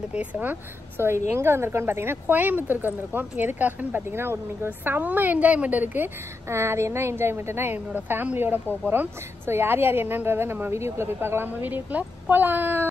வந்து பேசுகிறோம். ஸோ இது எங்கே வந்திருக்கோன்னு பார்த்தீங்கன்னா கோயம்புத்தூருக்கு வந்திருக்கோம். எதுக்காகன்னு பார்த்தீங்கன்னா இன்னைக்கு ஒரு செம்ம என்ஜாய்மெண்ட் இருக்குது. அது என்ன என்ஜாய்மெண்ட்டுனா என்னோட ஃபேமிலியோட போக போகிறோம். ஸோ யார் யார் என்னன்றதை நம்ம வீடியோக்குள்ளே போய் பார்க்கலாமா? வீடியோக்குள்ளே போகலாம்.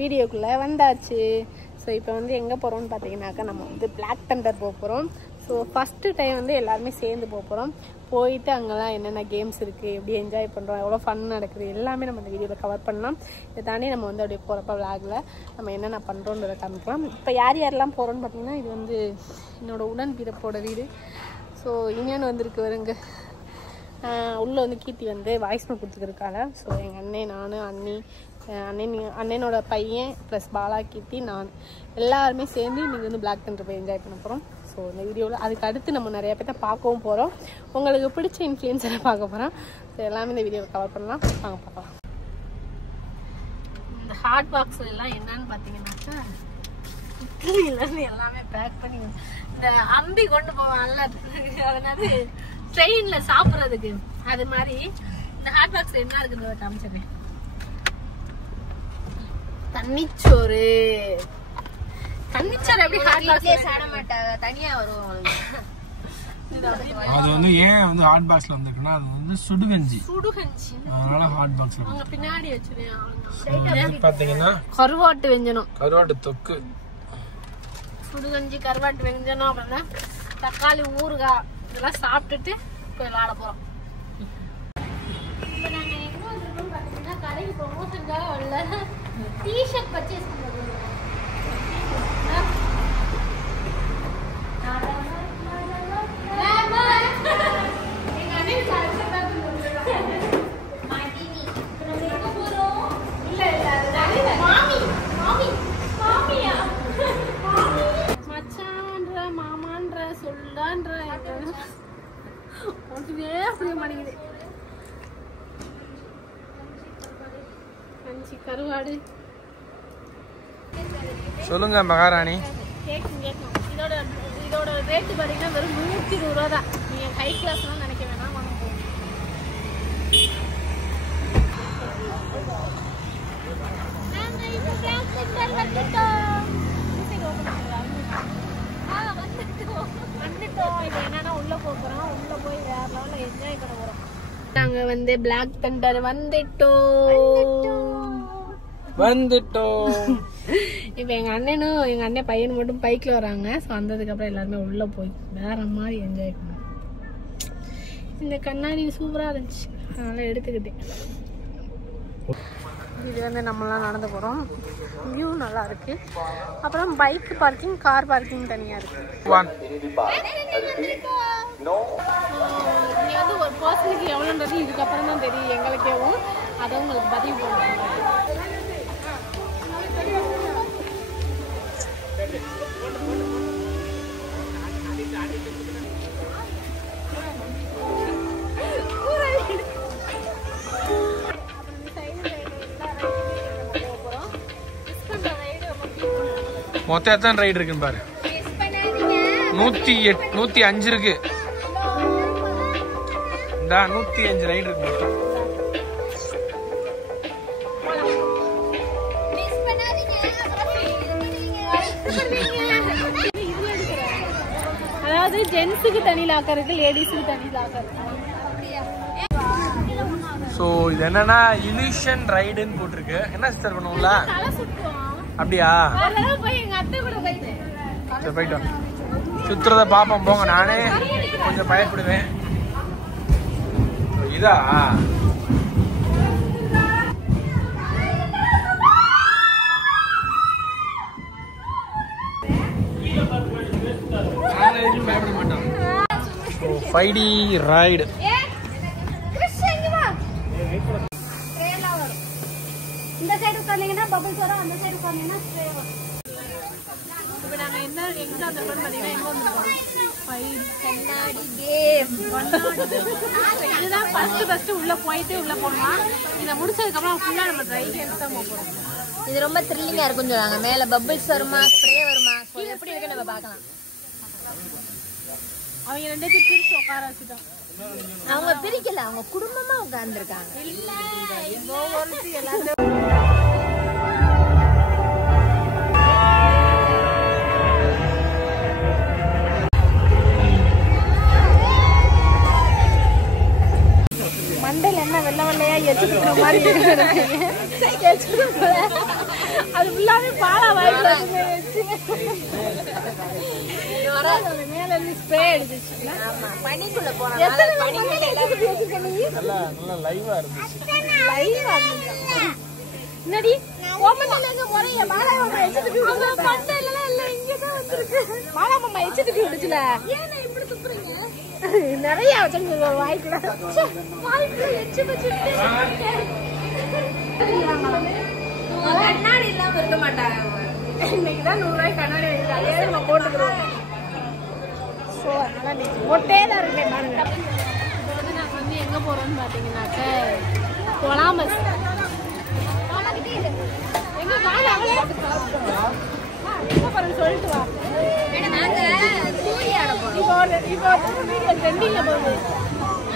வீடியோக்குள்ளே வந்தாச்சு. ஸோ இப்போ வந்து எங்கே போகிறோம்னு பார்த்தீங்கன்னாக்கா நம்ம வந்து பிளாக் தண்டர் போக போகிறோம். ஸோ ஃபஸ்ட்டு டைம் வந்து எல்லாருமே சேர்ந்து போக போகிறோம். போயிட்டு அங்கெல்லாம் என்னென்ன கேம்ஸ் இருக்குது, எப்படி என்ஜாய் பண்ணுறோம், எவ்வளோ ஃபன் நடக்குது எல்லாமே நம்ம இந்த வீடியோவில் கவர் பண்ணலாம். இதை தாண்டி நம்ம வந்து அப்படியே போகிறப்ப விளாகில் நம்ம என்னென்ன பண்ணுறோன்றதை காமிக்கலாம். இப்போ யார் யாரெல்லாம் போகிறோன்னு பார்த்தீங்கன்னா இது வந்து என்னோடய உடன் பிறப்போட வீடு. ஸோ இன்னொன்று வந்துருக்கு வருங்க. உள்ளே வந்து கீர்த்தி வந்து வாய்ஸ் நோட் கொடுத்துருக்காங்க. ஸோ எங்கள் அண்ணன், நான், அண்ணனோட பையன் ப்ளஸ் பாலா, கீர்த்தி, நான் எல்லாருமே சேர்ந்து இன்றைக்கி வந்து பிளாக் தண்டர் போய் என்ஜாய் பண்ண போகிறோம். ஸோ இந்த வீடியோவில் அதுக்கு அடுத்து நம்ம நிறையா பேர்த்த பார்க்கவும் போகிறோம். உங்களுக்கு பிடிச்ச இன்ஃப்ளூயன்ஸரை பார்க்க போகிறோம். ஸோ எல்லாமே இந்த வீடியோவில் கவர் பண்ணலாம். வாங்க பார்க்கலாம். இந்த ஹாட் பாக்ஸில் எல்லாம் என்னன்னு பார்த்தீங்கன்னாக்கா இட்லியிலேருந்து எல்லாமே பேக் பண்ணி இந்த அம்பி கொண்டு போவான்ல, அதனால ட்ரெயினில் சாப்பிட்றதுக்கு அது மாதிரி இந்த ஹாட் பாக்ஸில் என்ன இருக்குன்னு காமிச்சிடுறேன். தண்ணிச்சோறு எப்படி ஹாட் பாக்ஸ்ல சாட மாட்டாங்க, தனியா வரும். அது வந்து ஏன் வந்து ஹாட் பாக்ஸ்ல வந்திருக்குன்னா அது வந்து சுடுகஞ்சி, அதனால ஹாட் பாக்ஸ்ல. அங்க பின்னாடி வச்சிருக்கேன் பாத்தீங்கன்னா கருவாட்டு வெஞ்சனம், கருவாட்டு தொக்கு, சுடுகஞ்சி, கருவாட்டு வெஞ்சனம், அப்படின்னா தக்காளி ஊறுகாய் இதெல்லாம் சாப்பிட்டுட்டு போய் விளாட போறோம். இப்போ நாங்கள் எங்கே வந்துருக்கோம்னு பார்த்தீங்கன்னா கடைக்கு ப்ரொமோஷனுக்காக வரல, டிஷர்ட் பர்ச்சேஸ் பண்ணுறது. மச்சான்ற மாமான்ற சொல்லான்ற ஒன்றுமே புரிய மாட்டேங்குது. கஞ்சி, கருவாடு. சொல்லுங்க மகாராணி. இதோட ரேட்டு பார்த்தீங்கன்னா வெறும் 120 ரூபா தான். நீங்கள் ஹை கிளாஸ்லாம் நினைக்க வேணாம், வாங்க போகும். வந்துட்டோம். இப்போ என்னன்னா உள்ளே போகிறோம். உள்ளே போய் வேற லெவலில் என்ஜாய் பண்ண போகிறோம். நாங்கள் வந்து பிளாக் தண்டர் வந்துட்டோம். இப்போ எங்கள் அண்ணன் பையனும் மட்டும் பைக்கில் வராங்க. ஸோ வந்ததுக்கப்புறம் எல்லாருமே உள்ளே போய் வேற மாதிரி என்ஜாய் பண்ணோம். இந்த கண்ணாடி சூப்பராக இருந்துச்சு, அதனால் எடுத்துக்கிட்டேன். இது வந்து நம்மளாம் நடந்து போகிறோம். வியூ நல்லா இருக்கு. அப்புறம் பைக் பார்க்கிங், கார் பார்க்கிங் தனியாக இருக்கு. இங்கே வந்து ஒரு பர்சனுக்கு எவ்வளோன்றது இதுக்கப்புறம் தான் தெரியும் எங்களுக்கேவும். அதை உங்களுக்கு பதிவு பண்ணுறாங்க. மொத்தம் எத்தனை ரைடு இருக்குன்னு பாரு. 105 இருக்கு. இந்த 105 ரைடு இருக்கு மொத்தம். அதாவது ஜென்ஸுக்கு தனி லாக்கர் இருக்கு, லேடிஸுக்கு தனி லாக்கர் இருக்கு. ஸோ இது என்னன்னா இலியூஷன் ரைடுன்னு போட்டிருக்கு. என்ன சிஸ்டர் பண்ணுவோம்ல அப்படியா? சரி போயிட்டோம். சுத்துறத பாப்போம் போங்க. நானே கொஞ்சம் பயப்படுவேன். இதா பயப்பட மாட்டோம். 5D ride. இந்த சைடு உட்கார்ந்தீங்கன்னா பபிள்ஸ் வரும், அந்த சைடு உட்கார்ந்தீங்கன்னா ஸ்ப்ரே வரும். இப்போ நாங்கள் என்ன எங்கே வந்திருக்கோம்னு பார்த்தீங்கன்னா எங்கே வந்திருக்கோம் கண்ணாடி கேம். இதுதான் ஃபர்ஸ்ட் உள்ளே போயிட்டு உள்ளே போகலாம். இதை முடிச்சதுக்கப்புறம் ஃபுல்லாக நம்ம ட்ரை கேம்ஸ் தான் போகிறோம். இது ரொம்ப த்ரில்லிங்கா இருக்குன்னு சொல்றாங்க. மேல பபிள்ஸ் வருமா, ஸ்ப்ரே வருமா, எப்படி இருக்கு நம்ம பார்க்கலாம். அவங்க 2 பேரும் பிரிச்சு உட்கார வச்சுட்டோம். அவங்க பிரிக்கல, அவங்க குடும்பமா உட்கார்ந்துருக்காங்க. இல்ல ஒவ்வொருத்தி எல்லாரும் மண்டையில் என்ன வெள்ளை வெள்ளையா எச்சுக்கிற மாதிரி அது ஃபுல்லாவே பாலா வாய்ப்பு மேல இருந்து ஸ்ப்ரே அடிச்சிச்சு. பனிக்குள்ள போறாங்க. என்னடி மாலாமாமா எச்சுட்டு விடுச்சுல நிறைய வச்சிருக்க வாய்க்குல கண்ணாடி இல்லாம இருக்க மாட்டாங்க. இன்னைக்குதான் 100 ரூபாய் கண்ணாடி நம்ம போட்டுக்கிறோம். ஒட்டே தான் இருக்கேன் பாருங்க. இப்போ வந்து நாங்கள் வந்து எங்கே போகிறோம்னு பார்த்தீங்கன்னாக்க கொலாமஸ். எங்க காலை எங்கே போகிறோன்னு சொல்லிட்டு வா. இப்போ வீடியோ ட்ரெண்டிங்கில் போகுது.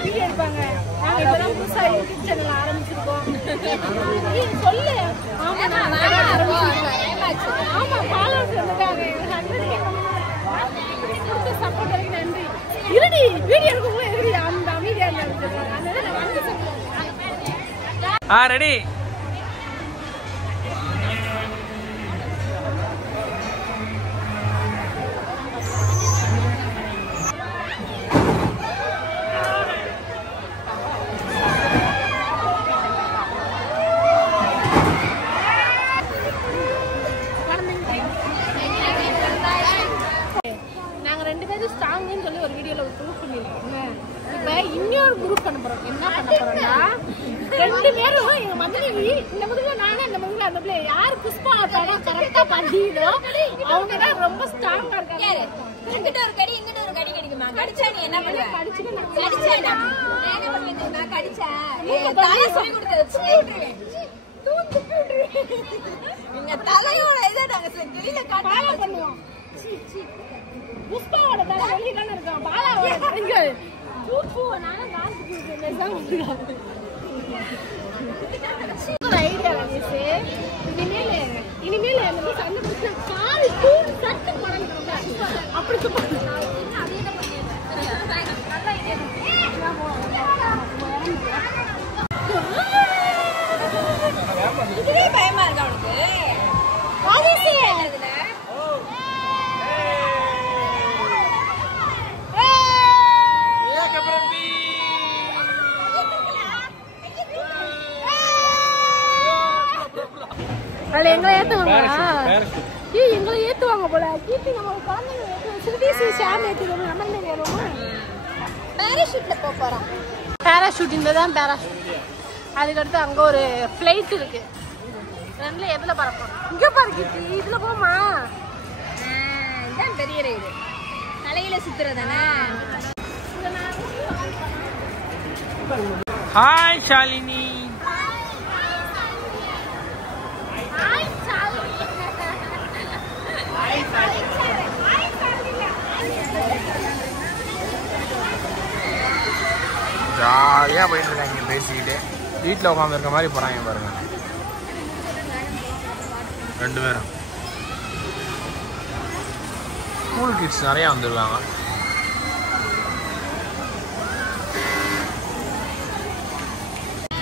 வீடியோ எடுப்பாங்க. நாங்கள் இப்போ தான் புதுசாக யூடியூப் சேனல் ஆரம்பிச்சிருக்கோம். சொல்லு. ஆமாம் ஃபாலோவர்ஸ் வந்துட்டாங்க. 100 சப்போர்ட் நன்றி. இருடி வீடியோ எடுக்கும்போது எதிரி அந்த அமைதியா ரெடி. நாங்க 2 பேரும் ஸ்ட்ராங்னு சொல்லி ஒரு வீடியோல ப்ரூவ் பண்ணிருக்கோம். இப்ப இன்னொரு குரூப் பண்ண போறோம். என்ன பண்ண போறோம்னா 2 பேரும் எங்க மதுரை இந்த முதுகுல நானே இந்த முதுகுல அந்த பிள்ளை யார் புஷ்பா படம் கரெக்டா பண்ணிடுதோ அவங்க தான் ரொம்ப ஸ்ட்ராங்கா இருக்காங்க. இங்கிட்ட ஒரு கடி இங்கிட்ட ஒரு கடி கடிக்குமா? கடிச்சா நீ என்ன பண்ணுவ? கடிச்சா நான் என்ன பண்ணுவேன்? நான் கடிச்சா தலை சொல்லி கொடுத்தது தூக்கிடுவேன். எங்க தலையோட இதை நாங்க வெளியில பாலா பண்ணுவோம். புஷ்பாவோட தலை வெளியே தானே இருக்கோம். பாலாவோட இங்க தூக்குவோம். நானும் ஐடியா இனிமேல் அந்த சண்டை பிடிச்ச கால் தூண் சட்டு படம் அப்படி இதுவே பயமா இருக்கா உனக்கு? அதுல எங்களை ஏத்துவாங்களா? எங்களை ஏத்துவாங்க போல. கீர்த்தி நம்ம குழந்தைங்க நம்ம ஏறுவோமா? பேராஷூட்ல போறோம். பேராஷூட் இந்த தான் பேராஷூட். அதுக்கடுத்து அங்க ஒரு ஃபிளைட் இருக்கு. ரெண்டுல எதுல பறப்போம்? இங்க பாரு கீர்த்தி, இதுல போமா? இதான் பெரிய ரைடு. தலையில சுத்துறதானே. ஹாய் ஷாலினி. ஜாலியாக போயிட்டு இருக்காங்க பேசிக்கிட்டு. வீட்டில் உட்காந்து இருக்க மாதிரி போகிறாங்க பாருங்க 2 பேரும். ஸ்கூல் கிட்ஸ் நிறையா வந்துருக்காங்க.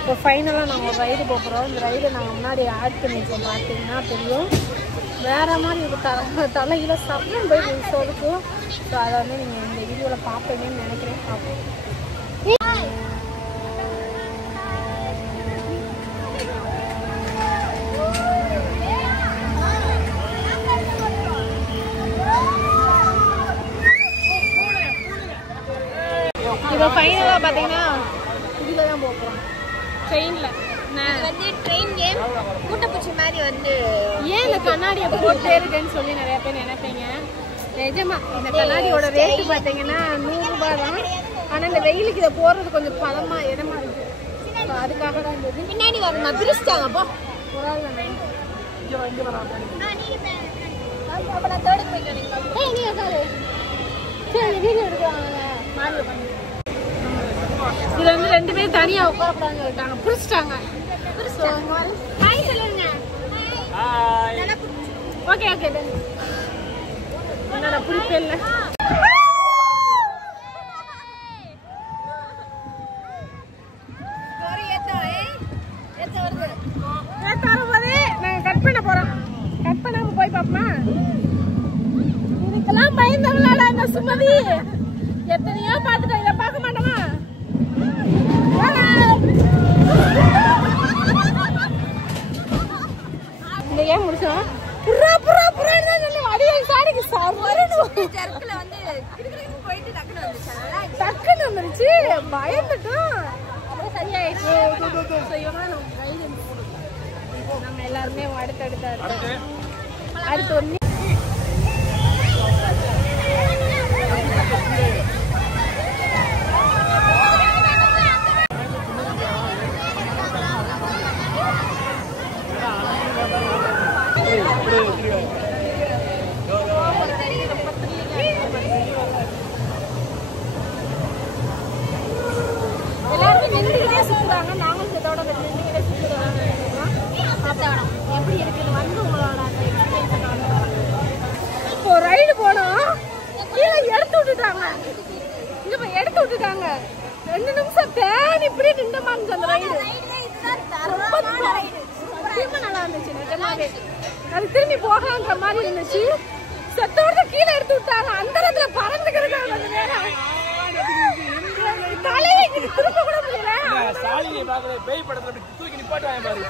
இப்போ ஃபைனலாக நாங்கள் ஒரு ரைடு போகிறோம். இந்த ரைடை நாங்கள் முன்னாடி ஆட் பண்ணிப்போம். பார்த்தீங்கன்னா தெரியும் வேறு மாதிரி ஒரு தலையில சப்ளம் போய் இருக்கும். ஸோ அதை வந்து நீங்கள் இந்த வீடியோவில் பார்ப்பீங்கன்னு நினைக்கிறேன். பார்ப்போம். இப்போ ஃபைனலாக பார்த்தீங்கன்னா இதில் தான் போகிறோம். ட்ரெயினில் வந்து ட்ரெயின் கேம் கூட்டப்பூச்சி மாதிரி மாதிரி வந்து ஏன் இந்த கண்ணாடியை போட்டே இருக்குன்னு சொல்லி நிறைய பேர் நினைப்பீங்க. நிஜமா இந்த கண்ணாடியோட ரேட்டு பார்த்தீங்கன்னா 100 ரூபாய் தான். ஆனால் இந்த வெயிலுக்கு இதை போடுறது கொஞ்சம் பதமா இடமா இருக்கு. அதுக்காக தான் இருந்தது. பின்னாடி வரணும் பிரிச்சிட்டாங்க அப்போ ஒரு ஆள் தானே இங்கே வராங்க. அப்போ நான் தேர்டுக்கு போயிட்டு வரீங்களா? நீ உட்காரு. சரி வீடியோ எடுக்கிறாங்க மாறி பண்ணி. இதுல வந்து 2 பேரும் தனியா உட்காரக்கூடாதுன்னு சொல்லிட்டாங்க. பிடிச்சிட்டாங்க. ஹாய் சொல்லுங்க. ஓகே ஓகே நான் பிடிப்பே இல்லை. நாங்க கட் பண்ண போறோம். கட் பண்ணாம போய் பாப்போமா? இதுக்கெல்லாம் பயந்தவளாடா இந்த சுமதி. எத்தனையோ பார்த்துட்டோம், இதை பார்க்க மாட்டோமா? இந்த ஏன் முடிச்சோம்? புறா புறா புறான்னு சொல்லி அடியல் சாடிக்கு சர்க்கிள் வந்து போயிட்டு டக்குன்னு வந்துச்சு. டக்குன்னு வந்துருச்சு. பயந்துட்டோம். அப்புறம் சரியாயிடுச்சு. நம்ம எல்லாருமே அடுத்து ஒண்ணு எல்லாருமே நின்றுகிட்டே சுற்றுறாங்க. நாங்களும் இதோட நின்றுகிட்டே சுற்றுறாங்க. எப்படி இருக்குது வந்து உங்களோட இப்போ ரைடு போனோம். கீழே எடுத்து விட்டுட்டாங்க. இங்க எடுத்து விட்டுட்டாங்க. 2 நிமிஷம் தேன் இப்படி நின்றமான்னு அந்த ரைடு ரொம்ப நல்லா இருந்துச்சு. நிஜமாவே அது திரும்பி போகலான்ற மாதிரி இருந்துச்சு. செத்தோட கீழே எடுத்து விட்டாங்க. அந்த இடத்துல பறந்துக்கிறதுக்காக கொஞ்சம் நேரம் தலையை திரும்ப கூட முடியல. சாலினி பாக்கல பேய் படத்துல தூக்கி நிப்பாட்டுவாங்க பாரு.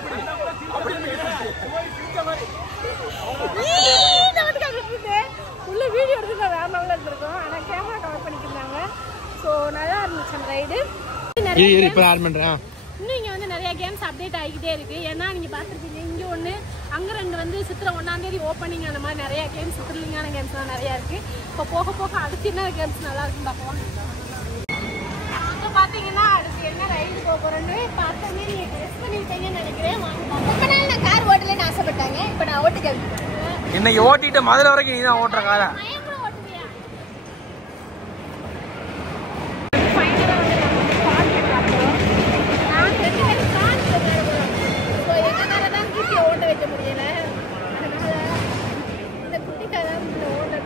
உள்ள வீடியோ எடுத்து வேற லெவல்ல இருந்திருக்கும். ஆனா கேமரா கவர் பண்ணிக்கிறாங்க. ஸோ நல்லா இருந்துச்சு அந்த ரைடு. இன்னும் இங்கே வந்து நிறைய கேம்ஸ் அப்டேட் ஆகிக்கிட்டே இருக்கு. ஏன்னா நீங்கள் பார்த்துருப்பீங்க இங்கே ஒன்று அங்கே 2 வந்து சித்திரை 1ஆம் தேதி ஓப்பனிங். அந்த மாதிரி நிறைய கேம்ஸ் த்ரில்லிங்கான கேம்ஸ்லாம் நிறையா இருக்குது. இப்போ போக போக அடுத்து என்ன கேம்ஸ் நல்லா இருக்குன்னு பார்ப்போம். அங்கே பார்த்தீங்கன்னா அடுத்து என்ன ரைடு போகிறோன்னு பார்த்தோன்னே நீங்கள் டெஸ்ட் பண்ணிட்டீங்கன்னு நினைக்கிறேன். ரொம்ப நாள் நான் கார் ஓட்டலன்னு ஆசைப்பட்டாங்க. இப்போ நான் ஓட்டு கேள்வி இன்னைக்கு ஓட்டிட்டு மதுரை வரைக்கும் நீ தான் ஓட்டுற காரை. ஓட்ட வைக்க முடியல. அதனால இந்த குட்டிக்காக ஓட்ட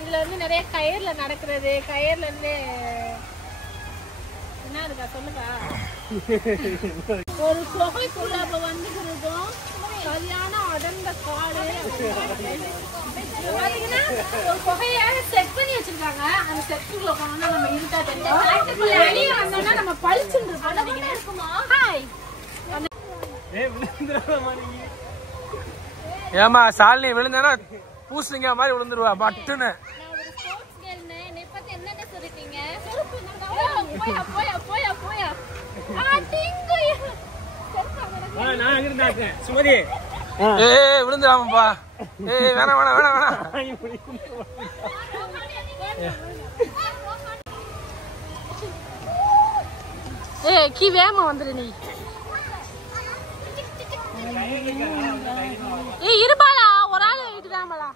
இதுல வந்து நிறைய கயிறுல நடக்கிறது. கயிறுல இருந்து என்ன இருக்கா சொல்லுங்க. ஒரு குகைக்குள்ள அப்ப வந்துருக்கோம். சரியான அடர்ந்த காடு. பாத்தீங்கன்னா ஒரு குகைய செட் பண்ணி வச்சிருக்காங்க. அந்த செட்டுக்குள்ள போனோம்னா நம்ம இருட்டா தெரியும். வெளியே வந்தோம்னா நம்ம பளிச்சுன்னு இருக்கோம். ஹாய் ஏமா சாலினி விழுந்தேன்னா பூசணிங்க மாதிரி விழுந்துருவா பட்டுன்னு. விழுந்துடாமப்பா. வேணாம் வேணாம் வேணாம் வேணாம். கீ வேமா வந்துரு நீ. இருபாலா ஒரு ஆள் வீட்டுதாமலா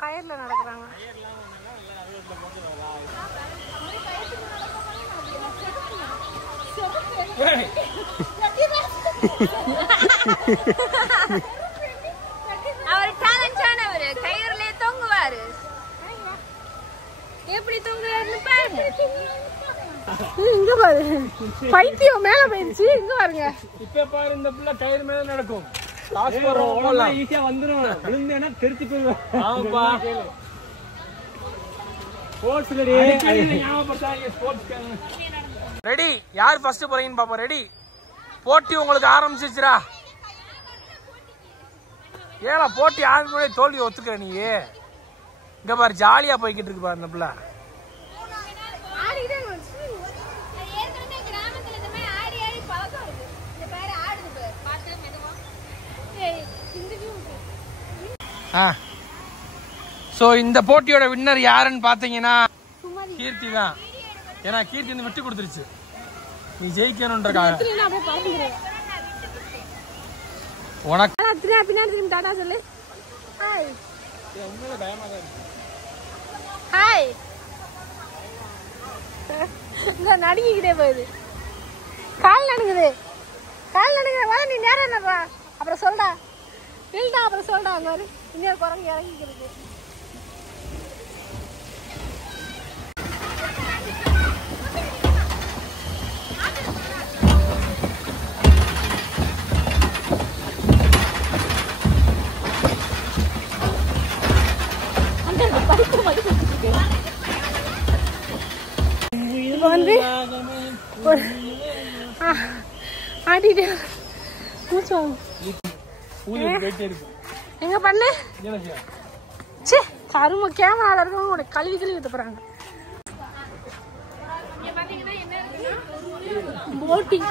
கயிறுல நடக்கிறாங்க. அவர் டேலண்டானவர். கயிறுல தொங்குவாரு. எப்படி தொங்குறாருன்னு பாருங்க. இங்க பாரு பைத்தியம் மேல போயிடுச்சு. இங்க பாருங்க. இப்ப பாரு இந்த பிள்ளை கயிறு மேல நடக்கும். ஈஸியா வந்துரும். விழுந்தேன்னா தெரிச்சு போயிடுவேன். ரெடி? யார் ஃபர்ஸ்ட் போறீங்கன்னு பாப்போம். ரெடி? போட்டி உங்களுக்கு ஆரம்பிச்சிச்சுடா. ஏடா போட்டி ஆரம்பிச்சு தோல்வி ஒத்துக்கிற நீ? இங்க பாரு ஜாலியா போய்கிட்டு இருக்கு பாரு இந்த பிள்ளை. சோ இந்த போட்டியோட வின்னர் யாருன்னு பாத்தீங்கன்னா கீர்த்தி தான். ஏன்னா கீர்த்தி வந்து விட்டு கொடுத்துருச்சு நீ ஜெயிக்கணும்ன்றக்காக. உனக்கு பின்னாடி டாடா சொல்லு. Hi hi. நடுங்கிக்கிட்டே போகுது. கால் நடுங்குது. வா நீ நேரம் என்னப்பா அப்புறம் சொல்டா. இல்லடா அப்புறம் சொல்டா. அங்க இன்னொரு குரங்கு இறங்கிக்கிறது. இப்போ வந்து ஆடிட்டு எங்க பண்ணு கரும கேமரால இருக்கவங்க கழுவி ஊத்த போறாங்க. போட்டிங்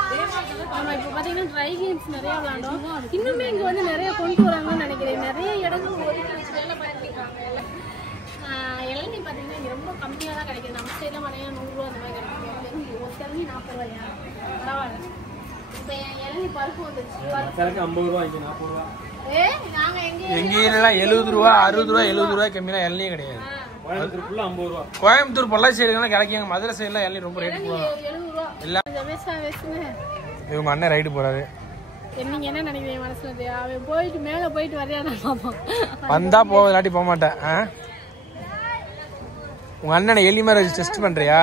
நம்ம இப்போ பார்த்தீங்கன்னா ட்ரை கேம்ஸ் நிறைய விளாண்டோம். இன்னுமே இங்கே வந்து நிறைய கொண்டு வராங்கன்னு நினைக்கிறேன். நிறைய இடங்கள் ஒதுக்கி வச்சு வேலை பண்ணிருக்காங்க. இளநீ பார்த்தீங்கன்னா இங்கே ரொம்ப கம்மியாக தான் கிடைக்குது. நம்ம சைடில் பார்த்தீங்கன்னா 100 ரூபா அந்த மாதிரி கிடைக்கும். ஒரு தண்ணி 40 ரூபாயா? பரவாயில்ல. இப்போ இளநீ பருப்பு வந்துருச்சு. 50 ரூபா இங்கே 40 ரூபா. நாங்கள் எங்கெல்லாம் 70 ரூபா 60 ரூபா 70 ரூபாய் கம்மியா இளநீ கிடையாது. கோயம்புத்தூர் பொள்ளாச்சி சைடுலாம் கிடைக்குங்க. மதுரை சைடுலாம் இளநீ ரொம்ப ரேட் போவாங்க. இவங்க அண்ணன் ரைடு போறாரு. நீங்க என்ன நினைக்கிறீங்க மனசுல? அவன் போயிட்டு மேல போயிட்டு வரையானா பாப்போம். வந்தா போக இல்லாட்டி போக மாட்டேன். உங்க அண்ணனை எலி மாதிரி டெஸ்ட் பண்றியா?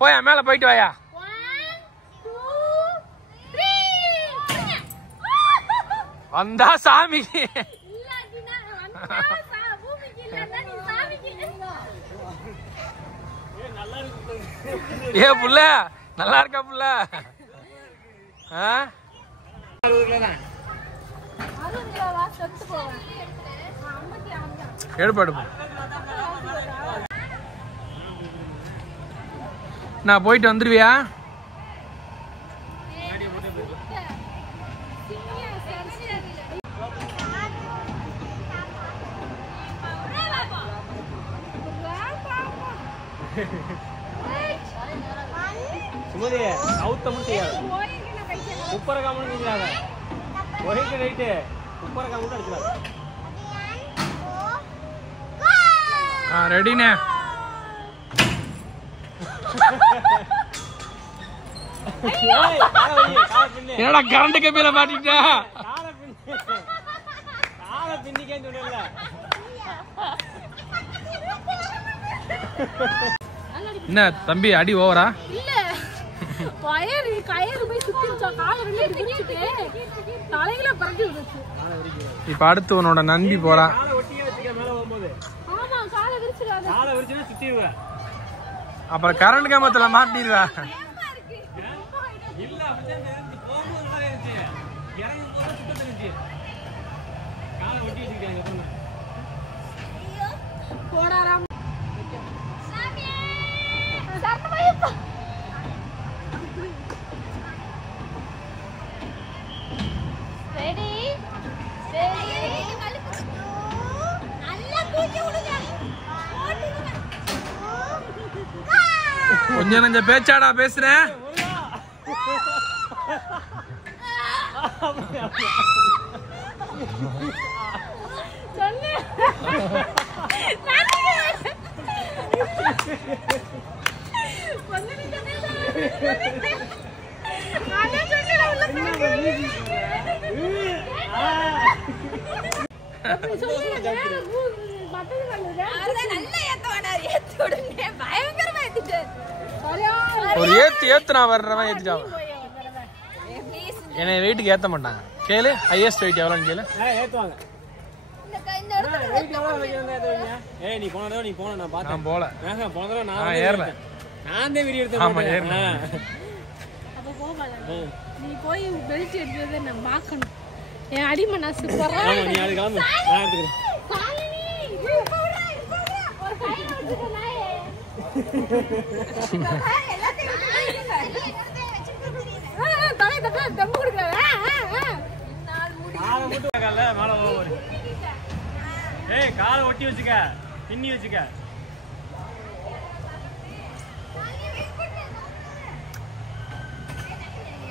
போயா மேல போயிட்டு வாயா. வந்தா சாமி. ஏ புள்ள நல்லா இருக்கா புள்ள? எடுப்பாடு நான் போயிட்டு வந்துருவியா? சுமதி சவுத்த முடியாது. உப்பரகா முடிஞ்சாங்க. ஒரேக்கு ரைட் உப்பரகா மட்டும் அடிச்சாங்க. ரெடினே. என்னடா கரண்ட் கம்பியில மாட்டிட்டா? கால பின்னிக்கேன்னு சொன்னேன்ல. என்ன தம்பி அடி ஓவரா? இல்ல வயறு கயறு போய் சுத்திச்சா கால ரெண்டு பிடிச்சிட்டு தலையில பறக்கி விடுச்சு. இப்ப அடுத்து உன்னோட நண்பி போறான். கால ஒட்டியே வச்சுக்க மேல போகும்போது. ஆமா கால விரிச்சிடாத. கால விரிச்சினா சுத்திடுவ. அப்புறம் கரண்ட் கம்பத்துல மாட்டிடுவா. இல்ல அப்படிதான் இருந்து போகும்போது நல்லா இருந்துச்சு. இறங்கும் போது சுத்த தெரிஞ்சு. கால ஒட்டி வச்சிருக்காங்க சொன்னா. ஐயோ போடாராம். சர்மையப்பா. ரெடி? ரெடி. நல்லா கூட்டி விடுங்க. கொஞ்சம் நஞ்ச பேச்சாடா பேசுறேன். சொல்லு. ஒரு ஏத்து ஏத்துனா வர்றவன் ஏத்திட்டான். என்னை வெயிட்டுக்கு ஏத்த மாட்டாங்க. கேளு ஹையஸ்ட் வெயிட் எவ்வளோன்னு கேளு. ஏத்துவாங்க. ஏய் நீ போன தடவை நீ போன நான் பார்த்தேன். நான் போல. போன தடவை நான் ஏறல. நான் தான் வீடியோ எடுத்தேன். ஆமா ஏறல. அப்ப போகல. நீ போய் பெல்ட் எடுத்ததை நான் பார்க்கணும். என் அடிமை நான் சூப்பரா. ஆமா நீ அது கிளம்பு. நான் எடுத்துக்கிறேன். சாலினி இது போடா ஒரு ஃபைன் எடுத்துக்க நாயே எல்லாத்தையும் தலை தலை தம்பு கொடுக்குறாரு. காலை மட்டும் கால மேல போற. ஏய் காலை ஒட்டி வச்சுக்க. பின்னி வச்சுக்க.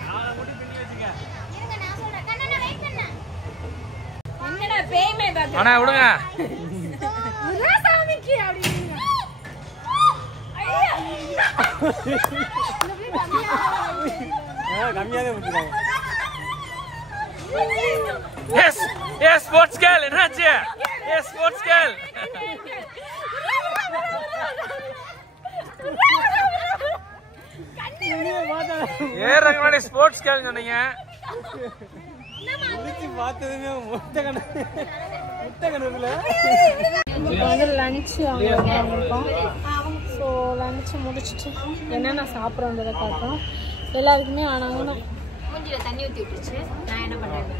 காலை மட்டும் பின்னி வச்சுக்க. இருங்க நான் சொல்றேன். கண்ணா வெயிட் பண்ணு. என்னடா பேய்மே பாக்க. அண்ணா விடுங்க. சாமிக்கு அப்படிங்க. கம்மியா தான் விட்டுறாங்க. எஸ் எஸ் ஸ்போர்ட்ஸ் கேர்ள் என்னாச்சு? S sports girl. ஏறங்க முன்னாடி ஸ்போர்ட்ஸ் கேர்ள் சொன்னீங்க. பார்த்ததுமே முட்டை கணக்குல இப்போ வந்து லஞ்ச் வாங்கிருக்கோம். ஸோ லஞ்ச் முடிச்சுட்டு என்னென்ன சாப்பிட்றோன்றதை காட்டுறோம். எல்லாருக்குமே ஆனாங்கன்னா மூஞ்சில தண்ணி ஊத்தி விட்டுச்சு. நான் என்ன பண்றது?